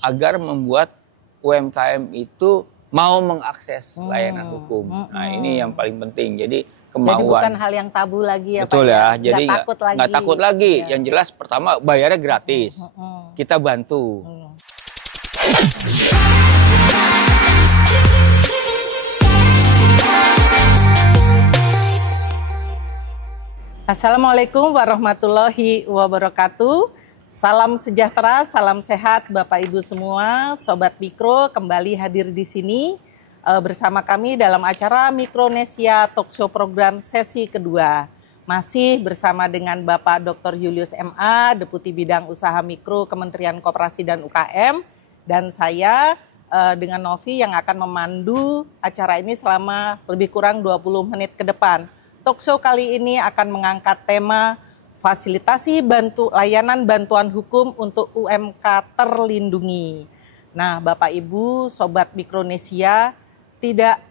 agar membuat UMKM itu mau mengakses layanan hukum. Nah, ini yang paling penting. Jadi kemauan. Jadi bukan hal yang tabu lagi ya, Betul Pak. Ya. Jadi nggak takut lagi. Ya. Yang jelas pertama bayarnya gratis. Kita bantu. Assalamualaikum warahmatullahi wabarakatuh. Salam sejahtera, salam sehat Bapak Ibu semua, Sobat Mikro kembali hadir di sini bersama kami dalam acara Mikronesia Talkshow program sesi kedua. Masih bersama dengan Bapak Dr. Julius MA, Deputi Bidang Usaha Mikro Kementerian Koperasi dan UKM, dan saya dengan Novi yang akan memandu acara ini selama lebih kurang 20 menit ke depan. Talkshow kali ini akan mengangkat tema fasilitasi layanan bantuan hukum untuk UMK terlindungi. Nah, Bapak Ibu, Sobat Mikronesia, tidak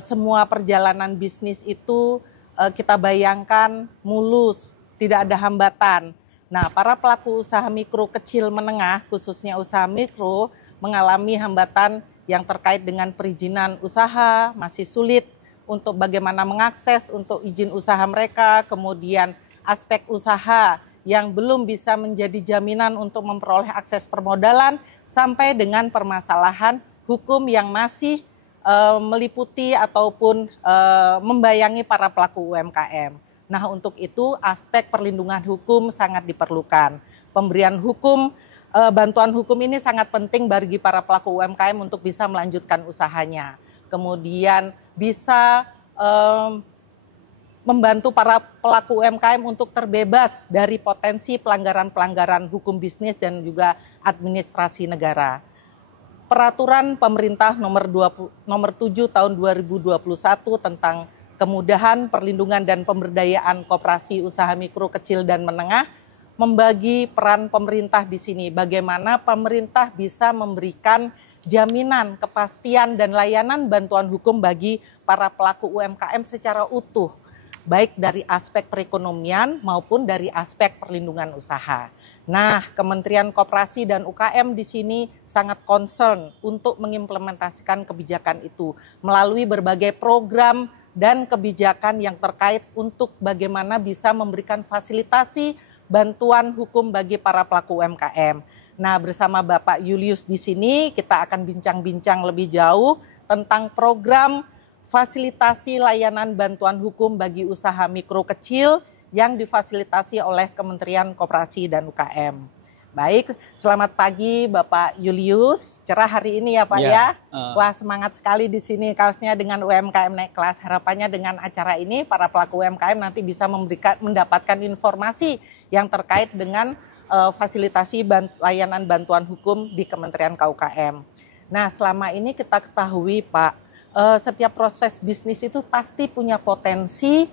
semua perjalanan bisnis itu kita bayangkan mulus, tidak ada hambatan. Nah, para pelaku usaha mikro kecil menengah, khususnya usaha mikro, mengalami hambatan yang terkait dengan perizinan usaha, masih sulit untuk bagaimana mengakses untuk izin usaha mereka, kemudian aspek usaha yang belum bisa menjadi jaminan untuk memperoleh akses permodalan, sampai dengan permasalahan hukum yang masih meliputi ataupun membayangi para pelaku UMKM. Nah, untuk itu aspek perlindungan hukum sangat diperlukan. Pemberian hukum, bantuan hukum ini sangat penting bagi para pelaku UMKM untuk bisa melanjutkan usahanya. Kemudian bisa membantu para pelaku UMKM untuk terbebas dari potensi pelanggaran-pelanggaran hukum bisnis dan juga administrasi negara. Peraturan Pemerintah nomor 7 tahun 2021 tentang kemudahan, perlindungan dan pemberdayaan koperasi usaha mikro kecil dan menengah membagi peran pemerintah di sini. Bagaimana pemerintah bisa memberikan jaminan, kepastian dan layanan bantuan hukum bagi para pelaku UMKM secara utuh, baik dari aspek perekonomian maupun dari aspek perlindungan usaha. Nah, Kementerian Koperasi dan UKM di sini sangat concern untuk mengimplementasikan kebijakan itu melalui berbagai program dan kebijakan yang terkait untuk bagaimana bisa memberikan fasilitasi bantuan hukum bagi para pelaku UMKM. Nah, bersama Bapak Julius di sini kita akan bincang-bincang lebih jauh tentang program fasilitasi layanan bantuan hukum bagi usaha mikro kecil yang difasilitasi oleh Kementerian Koperasi dan UKM. Baik, selamat pagi Bapak Julius. Cerah hari ini ya Pak ya. Wah, semangat sekali di sini kaosnya dengan UMKM naik kelas. Harapannya dengan acara ini para pelaku UMKM nanti bisa mendapatkan informasi yang terkait dengan fasilitasi layanan bantuan hukum di Kementerian KUKM. Nah, selama ini kita ketahui Pak, setiap proses bisnis itu pasti punya potensi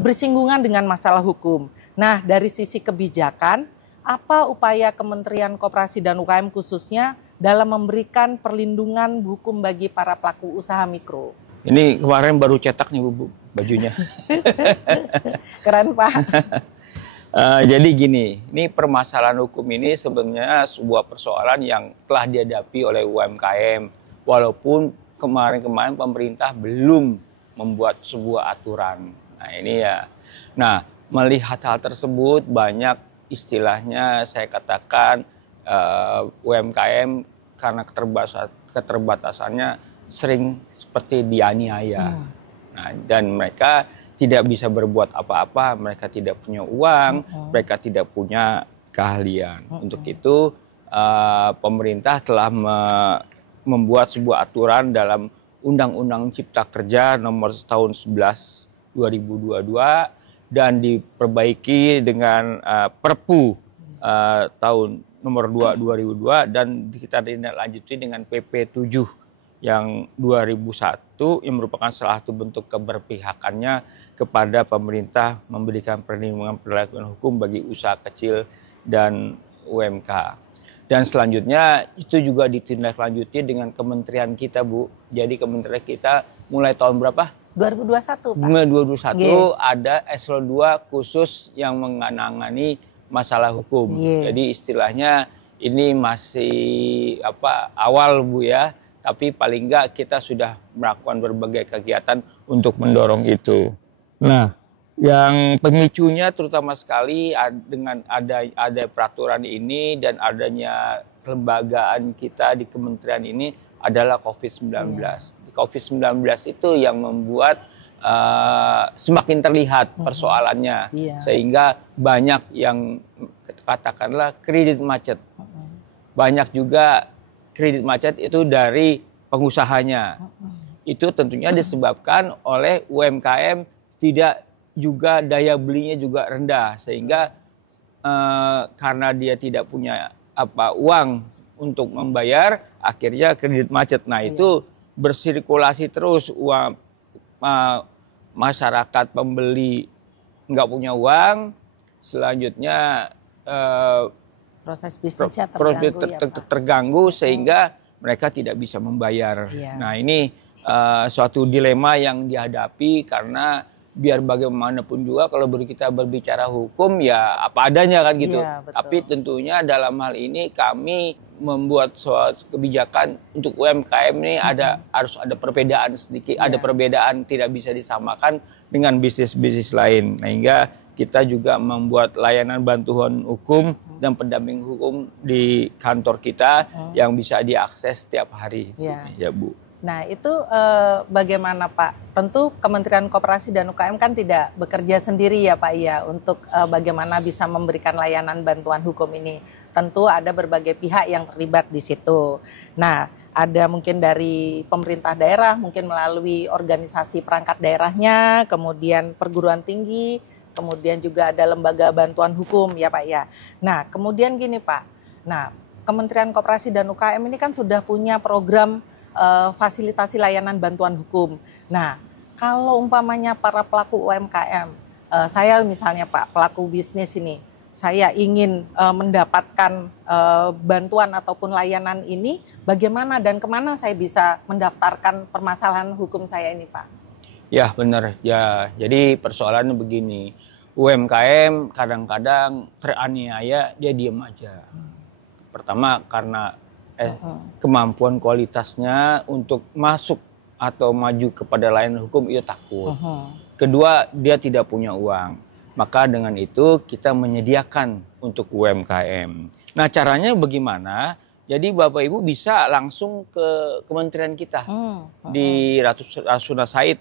bersinggungan dengan masalah hukum. Nah, dari sisi kebijakan, apa upaya Kementerian Koperasi dan UKM khususnya dalam memberikan perlindungan hukum bagi para pelaku usaha mikro? Ini kemarin baru cetak nih Bu, bajunya. Keren Pak. Jadi gini, ini permasalahan hukum ini sebenarnya sebuah persoalan yang telah dihadapi oleh UMKM, walaupun kemarin-kemarin pemerintah belum membuat sebuah aturan. Nah ini ya, nah melihat hal tersebut banyak istilahnya saya katakan UMKM karena keterbatasannya sering seperti dianiaya. Nah, dan mereka tidak bisa berbuat apa-apa, mereka tidak punya uang, mereka tidak punya keahlian. Untuk itu pemerintah telah membuat sebuah aturan dalam Undang-Undang Cipta Kerja nomor tahun 11 2022 dan diperbaiki dengan Perpu tahun nomor 2 2002 dan kita ditindaklanjuti dengan PP 7 yang 2001 yang merupakan salah satu bentuk keberpihakannya kepada pemerintah memberikan perlindungan hukum bagi usaha kecil dan UMK. Dan selanjutnya itu juga ditindaklanjuti dengan kementerian kita Bu. Jadi kementerian kita mulai tahun berapa? 2021 Pak. 2021 ada eselon 2 khusus yang menangani masalah hukum. Jadi istilahnya ini masih awal Bu ya, tapi paling enggak kita sudah melakukan berbagai kegiatan untuk mendorong itu. Nah, yang pemicunya terutama sekali dengan ada peraturan ini dan adanya kelembagaan kita di kementerian ini adalah COVID-19. COVID-19 itu yang membuat semakin terlihat persoalannya, sehingga banyak yang katakanlah kredit macet. Banyak juga kredit macet itu dari pengusahanya. Itu tentunya disebabkan oleh UMKM tidak juga daya belinya juga rendah, sehingga karena dia tidak punya uang untuk membayar, akhirnya kredit macet. Nah itu bersirkulasi terus uang masyarakat pembeli nggak punya uang, selanjutnya proses bisnisnya terganggu sehingga mereka tidak bisa membayar. Nah ini suatu dilema yang dihadapi karena biar bagaimanapun juga kalau kita berbicara hukum ya apa adanya kan gitu. Tapi tentunya dalam hal ini kami membuat suatu kebijakan untuk UMKM ini harus ada perbedaan sedikit, ada perbedaan, tidak bisa disamakan dengan bisnis-bisnis lain. Sehingga kita juga membuat layanan bantuan hukum dan pendamping hukum di kantor kita yang bisa diakses setiap hari. Ya Bu. Nah itu bagaimana Pak? Tentu Kementerian Koperasi dan UKM kan tidak bekerja sendiri ya Pak ya untuk bagaimana bisa memberikan layanan bantuan hukum ini. Tentu ada berbagai pihak yang terlibat di situ. Nah ada mungkin dari pemerintah daerah, mungkin melalui organisasi perangkat daerahnya, kemudian perguruan tinggi, kemudian juga ada lembaga bantuan hukum ya Pak ya. Nah kemudian gini Pak, nah Kementerian Koperasi dan UKM ini kan sudah punya program fasilitasi layanan bantuan hukum. Nah, kalau umpamanya para pelaku UMKM, saya misalnya Pak, pelaku bisnis ini, saya ingin mendapatkan bantuan ataupun layanan ini, bagaimana dan kemana saya bisa mendaftarkan permasalahan hukum saya ini Pak? Ya benar, ya. Jadi persoalannya begini, UMKM kadang-kadang teraniaya, dia diem aja. Pertama karena kemampuan kualitasnya untuk masuk atau maju kepada layanan hukum itu takut. Kedua, dia tidak punya uang. Maka dengan itu kita menyediakan untuk UMKM. Nah caranya bagaimana? Jadi Bapak Ibu bisa langsung ke kementerian kita di Rasuna Said,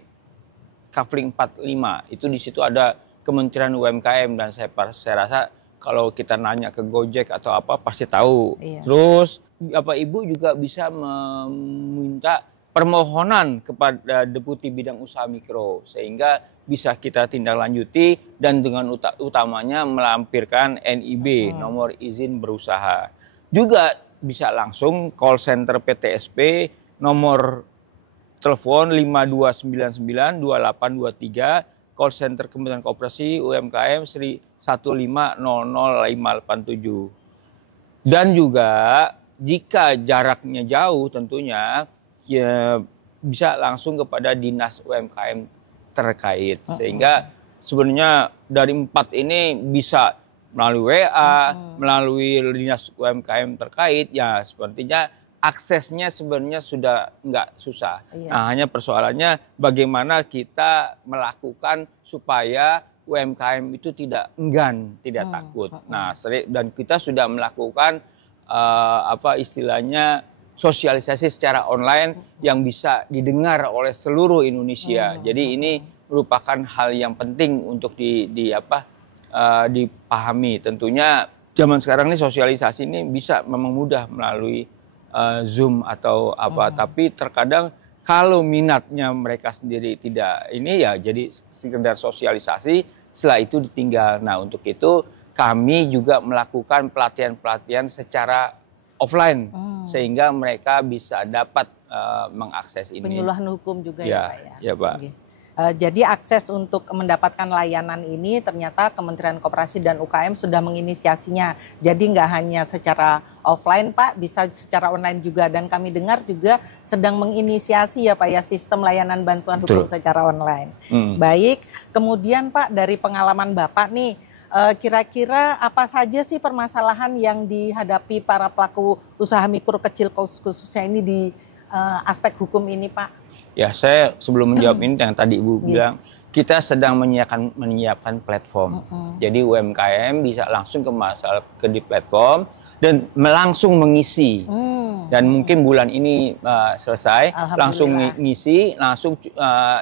Kafling 45. Itu di situ ada Kementerian UMKM dan saya rasa kalau kita nanya ke Gojek atau apa pasti tahu. Terus Bapak Ibu juga bisa meminta permohonan kepada Deputi Bidang Usaha Mikro sehingga bisa kita tindak lanjuti dan dengan utamanya melampirkan NIB, nomor izin berusaha. Juga bisa langsung call center PTSP nomor telepon 5299 2823, call center Kementerian Koperasi UMKM 1500587. Dan juga jika jaraknya jauh tentunya ya, bisa langsung kepada dinas UMKM terkait. Sehingga sebenarnya dari 4 ini bisa melalui WA, melalui dinas UMKM terkait, ya sepertinya aksesnya sebenarnya sudah nggak susah. Nah hanya persoalannya bagaimana kita melakukan supaya UMKM itu tidak enggan, tidak takut. Nah dan kita sudah melakukan istilahnya sosialisasi secara online yang bisa didengar oleh seluruh Indonesia. Jadi ini merupakan hal yang penting untuk dipahami. Tentunya zaman sekarang ini sosialisasi ini bisa memang mudah melalui Zoom atau apa, tapi terkadang kalau minatnya mereka sendiri tidak ini ya jadi sekedar sosialisasi, setelah itu ditinggal. Nah untuk itu kami juga melakukan pelatihan-pelatihan secara offline sehingga mereka bisa dapat mengakses ini. Penyuluhan hukum juga ya Pak ya? Ya Pak. Okay. Jadi akses untuk mendapatkan layanan ini ternyata Kementerian Koperasi dan UKM sudah menginisiasinya. Jadi nggak hanya secara offline Pak, bisa secara online juga. Dan kami dengar juga sedang menginisiasi ya Pak ya sistem layanan bantuan hukum secara online. Baik, kemudian Pak dari pengalaman Bapak nih, Kira-kira apa saja sih permasalahan yang dihadapi para pelaku usaha mikro kecil khususnya ini di aspek hukum ini, Pak? Ya, saya sebelum menjawab ini yang tadi Ibu bilang, kita sedang menyiapkan platform. Jadi UMKM bisa langsung di platform dan langsung mengisi. Dan mungkin bulan ini selesai, langsung ngisi, langsung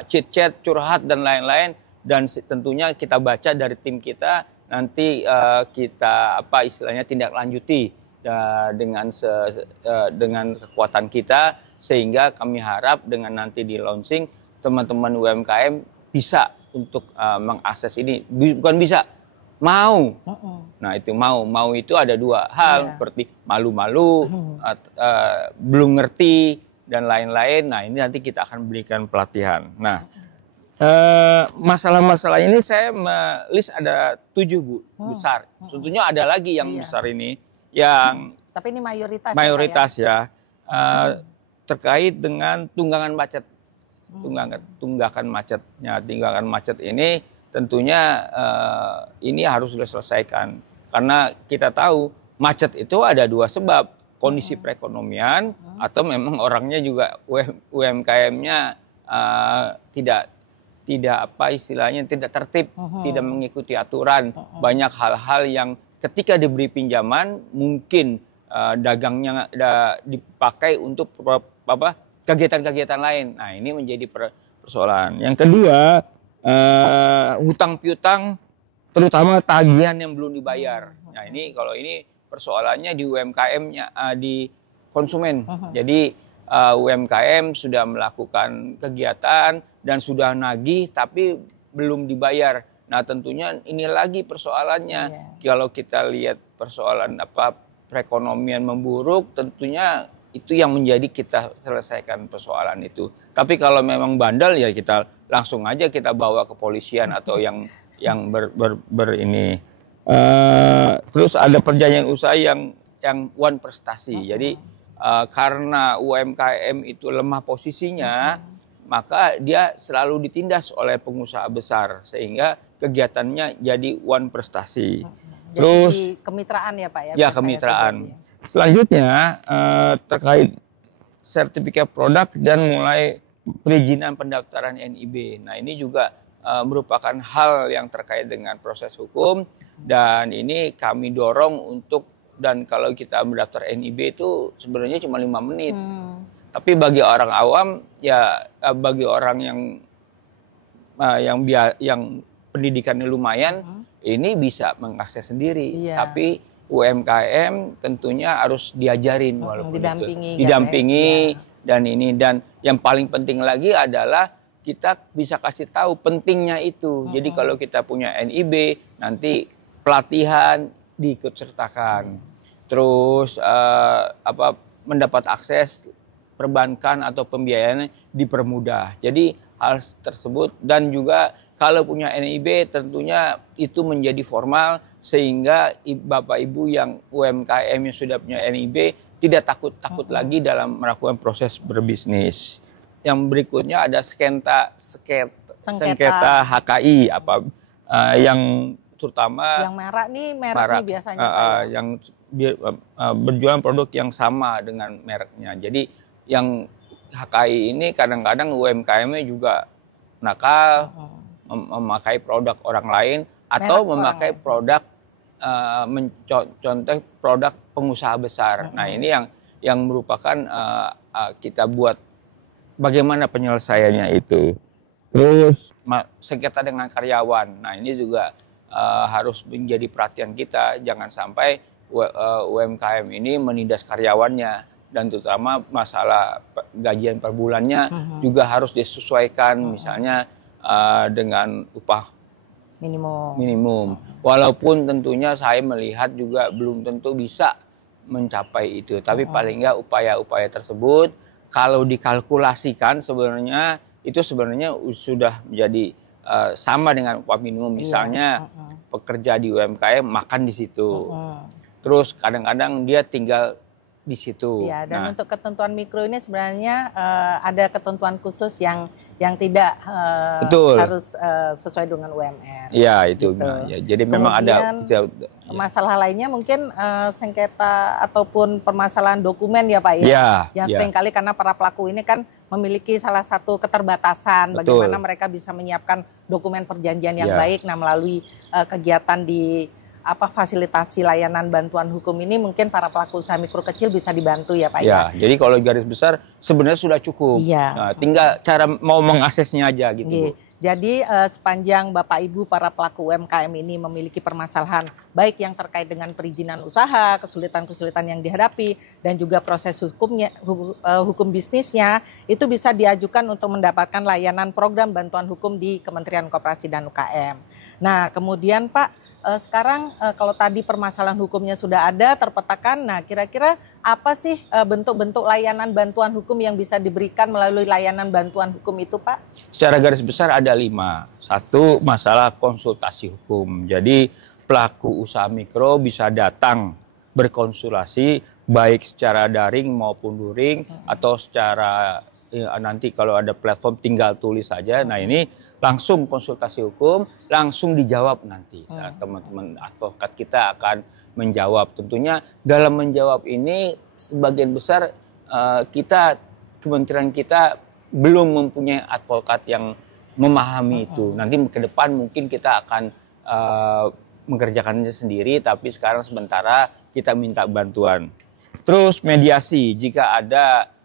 chit-chat, curhat dan lain-lain. Dan tentunya kita baca dari tim kita, nanti kita istilahnya tindak lanjuti dengan kekuatan kita, sehingga kami harap dengan nanti di launching teman-teman UMKM bisa untuk mengakses ini, bukan bisa, mau. Nah itu mau itu ada dua hal, seperti malu-malu, belum ngerti dan lain-lain. Nah ini nanti kita akan berikan pelatihan. Nah masalah-masalah ini saya list ada 7 Bu, besar. Tentunya ada lagi yang besar ini, yang tapi ini mayoritas ya. Terkait dengan tunggakan macet, tunggakan macet ini tentunya ini harus diselesaikan, karena kita tahu macet itu ada 2 sebab, kondisi perekonomian atau memang orangnya juga UMKM-nya tidak istilahnya tidak tertib, tidak mengikuti aturan, banyak hal-hal yang ketika diberi pinjaman mungkin dagangnya dipakai untuk kegiatan-kegiatan lain. Nah ini menjadi persoalan. Yang kedua, hutang piutang, terutama tagihan yang belum dibayar. Nah ini kalau ini persoalannya di UMKM-nya, di konsumen. Jadi UMKM sudah melakukan kegiatan dan sudah nagih tapi belum dibayar. Nah tentunya ini lagi persoalannya. Kalau kita lihat persoalan perekonomian memburuk, tentunya itu yang menjadi kita selesaikan persoalan itu. Tapi kalau memang bandel ya kita langsung aja kita bawa ke polisian atau yang ini. Terus ada perjanjian usaha yang one prestasi. Jadi karena UMKM itu lemah posisinya, maka dia selalu ditindas oleh pengusaha besar sehingga kegiatannya jadi one prestasi. Terus jadi kemitraan ya Pak ya? Ya kemitraan. Selanjutnya terkait sertifikat produk dan mulai perizinan pendaftaran NIB. Nah ini juga merupakan hal yang terkait dengan proses hukum dan ini kami dorong untuk, dan kalau kita mendaftar NIB itu sebenarnya cuma 5 menit. Tapi bagi orang awam ya bagi orang yang pendidikannya lumayan ini bisa mengakses sendiri. Tapi UMKM tentunya harus diajarin walaupun didampingi dan ini, dan yang paling penting lagi adalah kita bisa kasih tahu pentingnya itu. Jadi kalau kita punya NIB nanti pelatihan diikutsertakan. Terus mendapat akses perbankan atau pembiayaan dipermudah. Jadi hal tersebut, dan juga kalau punya NIB tentunya itu menjadi formal sehingga Bapak Ibu yang UMKM yang sudah punya NIB tidak takut lagi dalam melakukan proses berbisnis. Yang berikutnya ada sengketa HKI yang terutama yang merek nih biasanya yang berjualan produk yang sama dengan mereknya. Jadi yang HKI ini kadang-kadang UMKM-nya juga nakal, memakai produk orang lain atau memakai produk contoh produk pengusaha besar. Nah ini yang merupakan kita buat bagaimana penyelesaiannya itu. Terus sengketa dengan karyawan. Nah ini juga harus menjadi perhatian kita, jangan sampai UMKM ini menindas karyawannya, dan terutama masalah gajian per bulannya juga harus disesuaikan, misalnya dengan upah minimum. Walaupun tentunya saya melihat juga belum tentu bisa mencapai itu, tapi paling nggak upaya-upaya tersebut kalau dikalkulasikan sebenarnya itu sebenarnya sudah menjadi sama dengan upah minimum. Misalnya pekerja di UMKM makan di situ. Terus kadang-kadang dia tinggal di situ. Ya, dan untuk ketentuan mikro ini sebenarnya ada ketentuan khusus yang tidak harus sesuai dengan UMR. Iya, itu. Gitu. Nah, ya, jadi memang ada masalah lainnya mungkin sengketa ataupun permasalahan dokumen ya Pak ya. Yang seringkali karena para pelaku ini kan memiliki salah satu keterbatasan bagaimana mereka bisa menyiapkan dokumen perjanjian yang baik. Nah, melalui kegiatan di fasilitasi layanan bantuan hukum ini mungkin para pelaku usaha mikro kecil bisa dibantu ya Pak ya. Jadi kalau garis besar sebenarnya sudah cukup. Nah, tinggal cara mau mengaksesnya aja gitu. Jadi sepanjang Bapak Ibu para pelaku UMKM ini memiliki permasalahan baik yang terkait dengan perizinan usaha, kesulitan-kesulitan yang dihadapi dan juga proses hukum bisnisnya itu bisa diajukan untuk mendapatkan layanan program bantuan hukum di Kementerian Koperasi dan UKM. Nah, kemudian Pak sekarang kalau tadi permasalahan hukumnya sudah ada terpetakan, nah kira-kira apa sih bentuk-bentuk layanan bantuan hukum yang bisa diberikan melalui layanan bantuan hukum itu Pak? Secara garis besar ada 5. Satu, masalah konsultasi hukum. Jadi pelaku usaha mikro bisa datang berkonsultasi baik secara daring maupun luring atau secara nanti kalau ada platform tinggal tulis saja. Nah, ini langsung konsultasi hukum, langsung dijawab nanti. Teman-teman advokat kita akan menjawab. Tentunya dalam menjawab ini sebagian besar kementerian kita belum mempunyai advokat yang memahami itu. Nanti ke depan mungkin kita akan mengerjakannya sendiri, tapi sekarang sementara kita minta bantuan. Terus mediasi, jika ada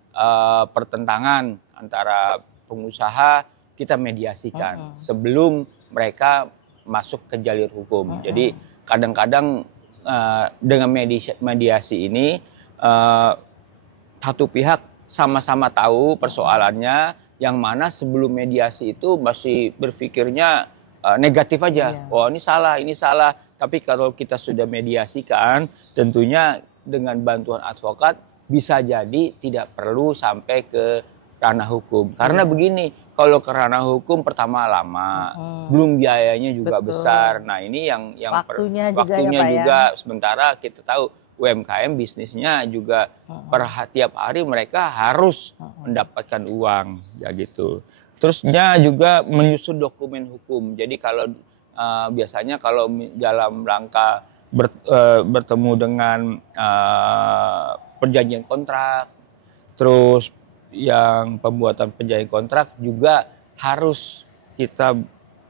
pertentangan antara pengusaha, kita mediasikan sebelum mereka masuk ke jalur hukum. Jadi kadang-kadang dengan mediasi ini satu pihak sama-sama tahu persoalannya, yang mana sebelum mediasi itu masih berpikirnya negatif aja. Oh, ini salah. Tapi kalau kita sudah mediasikan, tentunya dengan bantuan advokat bisa jadi tidak perlu sampai ke ranah hukum. Karena begini, kalau ke ranah hukum pertama lama, belum biayanya juga besar. Nah, ini yang waktunya juga sementara kita tahu UMKM bisnisnya juga tiap hari mereka harus mendapatkan uang, ya gitu. Terusnya juga menyusun dokumen hukum. Jadi kalau biasanya kalau dalam rangka bertemu dengan perjanjian kontrak, terus yang pembuatan perjanjian kontrak juga harus kita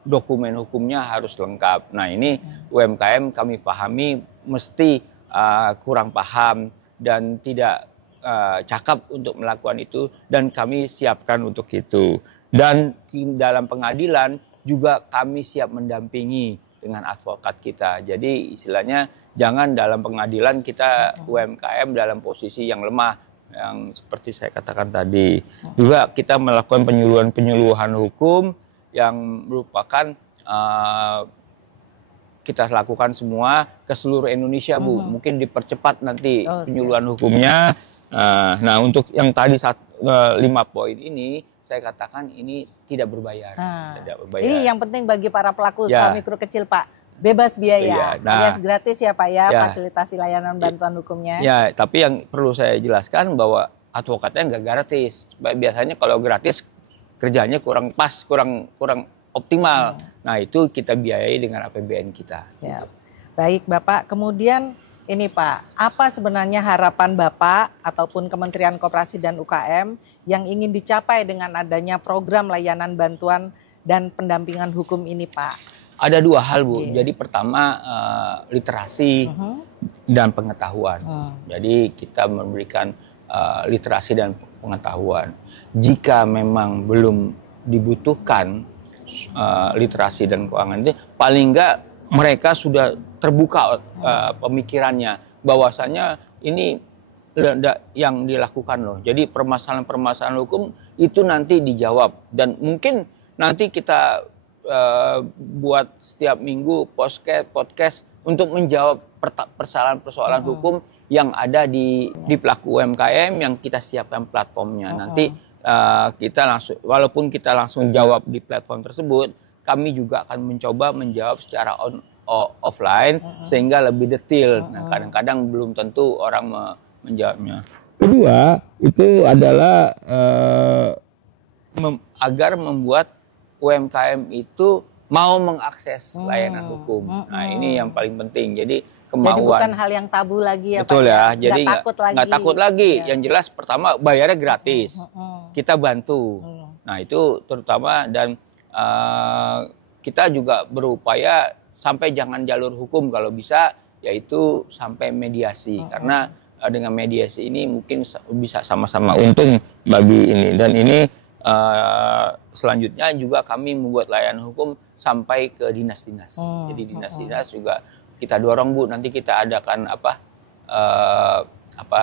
dokumen hukumnya harus lengkap. Nah, ini UMKM kami pahami mesti kurang paham dan tidak cakap untuk melakukan itu, dan kami siapkan untuk itu. Dan dalam pengadilan juga kami siap mendampingi dengan advokat kita. Jadi istilahnya jangan dalam pengadilan kita UMKM dalam posisi yang lemah, yang seperti saya katakan tadi. Juga kita melakukan penyuluhan hukum yang merupakan kita lakukan semua ke seluruh Indonesia, Bu. Mungkin dipercepat nanti penyuluhan hukumnya. Nah, untuk yang tadi 5 poin ini saya katakan ini tidak berbayar. Tidak berbayar. Ini yang penting bagi para pelaku usaha mikro kecil, Pak. Bebas biaya, alias gratis ya Pak ya, fasilitasi layanan bantuan hukumnya. Ya, tapi yang perlu saya jelaskan bahwa advokatnya nggak gratis. Biasanya kalau gratis kerjanya kurang pas, kurang optimal. Nah, itu kita biayai dengan APBN kita. Ya. Gitu. Baik Bapak, kemudian ini Pak, apa sebenarnya harapan Bapak ataupun Kementerian Koperasi dan UKM yang ingin dicapai dengan adanya program layanan bantuan dan pendampingan hukum ini Pak? Ada 2 hal Bu. Jadi pertama literasi dan pengetahuan. Jadi kita memberikan literasi dan pengetahuan. Jika memang belum dibutuhkan literasi dan keuangan itu, paling enggak mereka sudah terbuka pemikirannya bahwasanya ini yang dilakukan loh. Jadi permasalahan-permasalahan hukum itu nanti dijawab, dan mungkin nanti kita buat setiap minggu podcast untuk menjawab persoalan hukum yang ada di pelaku UMKM yang kita siapkan platformnya. Nanti kita langsung, walaupun kita langsung jawab di platform tersebut, kami juga akan mencoba menjawab secara offline sehingga lebih detail. Nah, kadang-kadang belum tentu orang menjawabnya. Kedua itu adalah agar membuat UMKM itu mau mengakses layanan hukum. Nah ini yang paling penting. Jadi kemauan. Jadi bukan hal yang tabu lagi ya Betul Pak. Ya. Jadi nggak takut lagi. Ya. Yang jelas pertama bayarnya gratis. Kita bantu. Nah itu terutama dan kita juga berupaya sampai jangan jalur hukum kalau bisa, yaitu sampai mediasi. Karena dengan mediasi ini mungkin bisa sama-sama untung bagi ini. Dan ini selanjutnya juga kami membuat layanan hukum sampai ke dinas-dinas. Jadi dinas-dinas juga kita dorong Bu, nanti kita adakan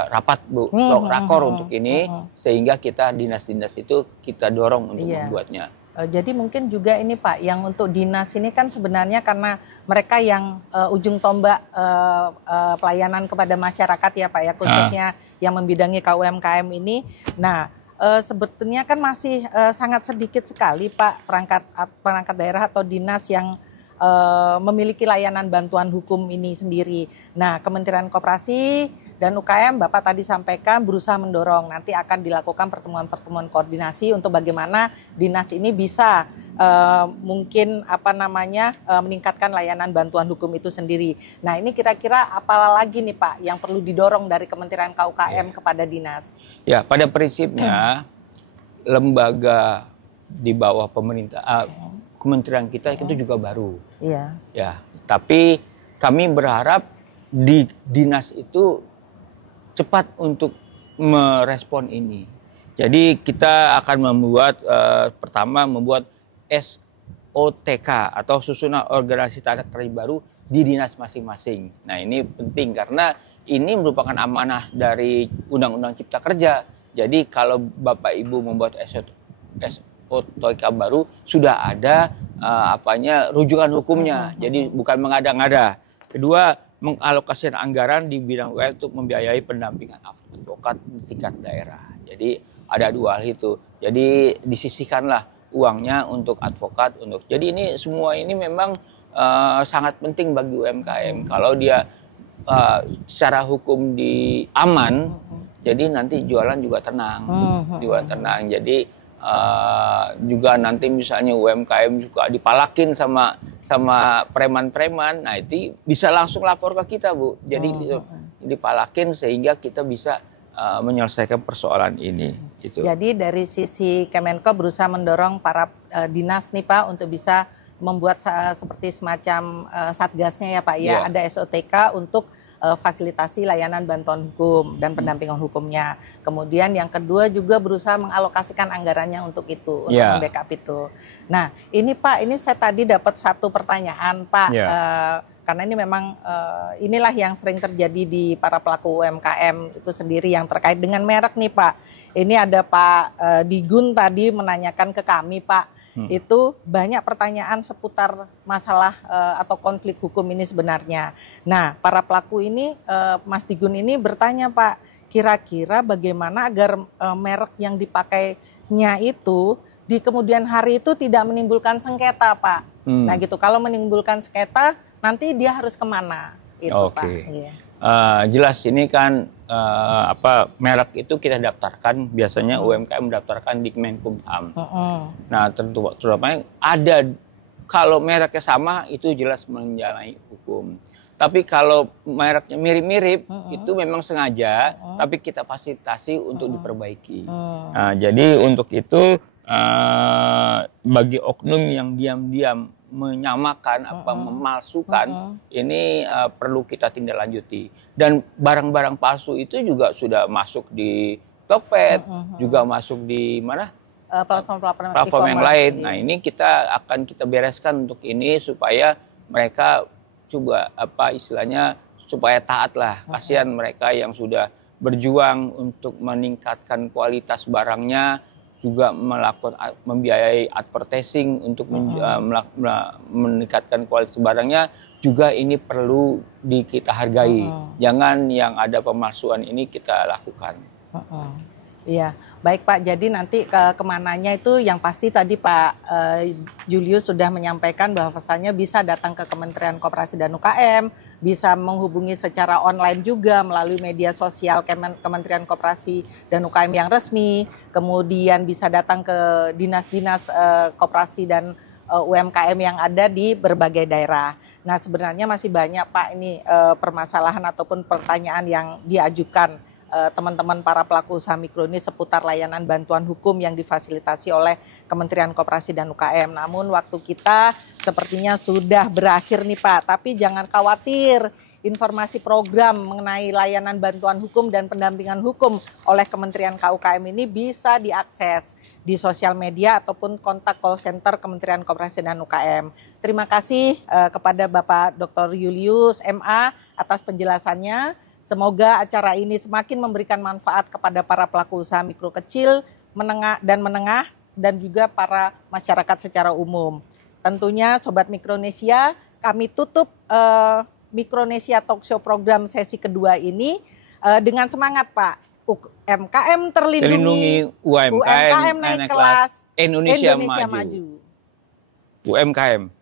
rapat Bu, rakor untuk ini, sehingga kita dinas-dinas itu kita dorong untuk membuatnya. Jadi mungkin juga ini Pak, yang untuk dinas ini kan sebenarnya karena mereka yang ujung tombak pelayanan kepada masyarakat ya Pak ya, khususnya yang membidangi KUMKM ini. Nah, sebetulnya kan masih sangat sedikit sekali Pak perangkat daerah atau dinas yang memiliki layanan bantuan hukum ini sendiri. Nah, Kementerian Koperasi dan UKM Bapak tadi sampaikan berusaha mendorong, nanti akan dilakukan pertemuan-pertemuan koordinasi untuk bagaimana dinas ini bisa mungkin meningkatkan layanan bantuan hukum itu sendiri. Nah, ini kira-kira apa lagi nih Pak yang perlu didorong dari Kementerian KUKM kepada dinas? Ya, pada prinsipnya lembaga di bawah pemerintah kementerian kita itu juga baru. Iya. Ya, tapi kami berharap di dinas itu cepat untuk merespon ini. Jadi kita akan membuat pertama membuat SOTK atau susunan organisasi tata kerja baru di dinas masing-masing. Nah, ini penting karena ini merupakan amanah dari Undang-Undang Cipta Kerja. Jadi kalau Bapak Ibu membuat SOTK baru sudah ada rujukan hukumnya. Jadi bukan mengada-ngada. Kedua, mengalokasikan anggaran di bidang UKM untuk membiayai pendampingan advokat di tingkat daerah. Jadi ada dua hal itu. Jadi disisihkanlah uangnya untuk advokat. Jadi ini semua ini memang sangat penting bagi UMKM. Kalau dia secara hukum aman, jadi nanti jualan juga tenang. Jadi juga nanti misalnya UMKM juga dipalakin sama preman-preman, nah itu bisa langsung lapor ke kita Bu. Jadi dipalakin sehingga kita bisa menyelesaikan persoalan ini. Gitu. Jadi dari sisi Kemenko berusaha mendorong para dinas nih Pak untuk bisa membuat seperti semacam satgasnya ya Pak ya, ada SOTK untuk fasilitasi layanan bantuan hukum dan pendampingan hukumnya. Kemudian yang kedua juga berusaha mengalokasikan anggarannya untuk itu, untuk membackup itu. Nah, ini Pak, ini saya tadi dapat satu pertanyaan Pak, karena ini memang inilah yang sering terjadi di para pelaku UMKM itu sendiri yang terkait dengan merek nih Pak. Ini ada Pak Digun tadi menanyakan ke kami Pak. Itu banyak pertanyaan seputar masalah atau konflik hukum ini sebenarnya. Nah, para pelaku ini, Mas Digun ini bertanya Pak, kira-kira bagaimana agar merek yang dipakainya itu di kemudian hari itu tidak menimbulkan sengketa Pak. Nah gitu, kalau menimbulkan sengketa nanti dia harus kemana? Itu Pak. Jelas ini kan merek itu kita daftarkan, biasanya UMKM mendaftarkan di Kemenkumham. Nah, terutama ada kalau mereknya sama itu jelas menjalani hukum. Tapi kalau mereknya mirip-mirip itu memang sengaja, tapi kita fasilitasi untuk diperbaiki. Nah, jadi untuk itu bagi oknum yang diam-diam menyamakan memalsukan ini perlu kita tindak lanjuti. Dan barang-barang palsu itu juga sudah masuk di Tokped, juga masuk di mana? Platform yang lain. Nah, ini kita bereskan untuk ini supaya mereka coba istilahnya supaya taat lah. Kasihan mereka yang sudah berjuang untuk meningkatkan kualitas barangnya, juga membiayai advertising untuk meningkatkan kualitas barangnya, juga ini perlu kita hargai. Jangan yang ada pemalsuan ini kita lakukan. Iya, baik Pak. Jadi nanti kemananya itu yang pasti tadi Pak Julius sudah menyampaikan bahwasannya bisa datang ke Kementerian Koperasi dan UKM bisa menghubungi secara online juga melalui media sosial Kementerian Koperasi dan UKM yang resmi, kemudian bisa datang ke dinas-dinas koperasi dan UMKM yang ada di berbagai daerah. Nah, sebenarnya masih banyak Pak ini permasalahan ataupun pertanyaan yang diajukan teman-teman para pelaku usaha mikro ini seputar layanan bantuan hukum yang difasilitasi oleh Kementerian Koperasi dan UKM. Namun waktu kita sepertinya sudah berakhir nih Pak, tapi jangan khawatir. Informasi program mengenai layanan bantuan hukum dan pendampingan hukum oleh Kementerian KUKM ini bisa diakses di sosial media ataupun kontak call center Kementerian Koperasi dan UKM. Terima kasih kepada Bapak Dr. Julius MA atas penjelasannya. Semoga acara ini semakin memberikan manfaat kepada para pelaku usaha mikro kecil, menengah dan juga para masyarakat secara umum. Tentunya Sobat Mikronesia, kami tutup Mikronesia Talk Show program sesi kedua ini dengan semangat Pak. UMKM terlindungi, UMKM naik kelas, Indonesia maju. UMKM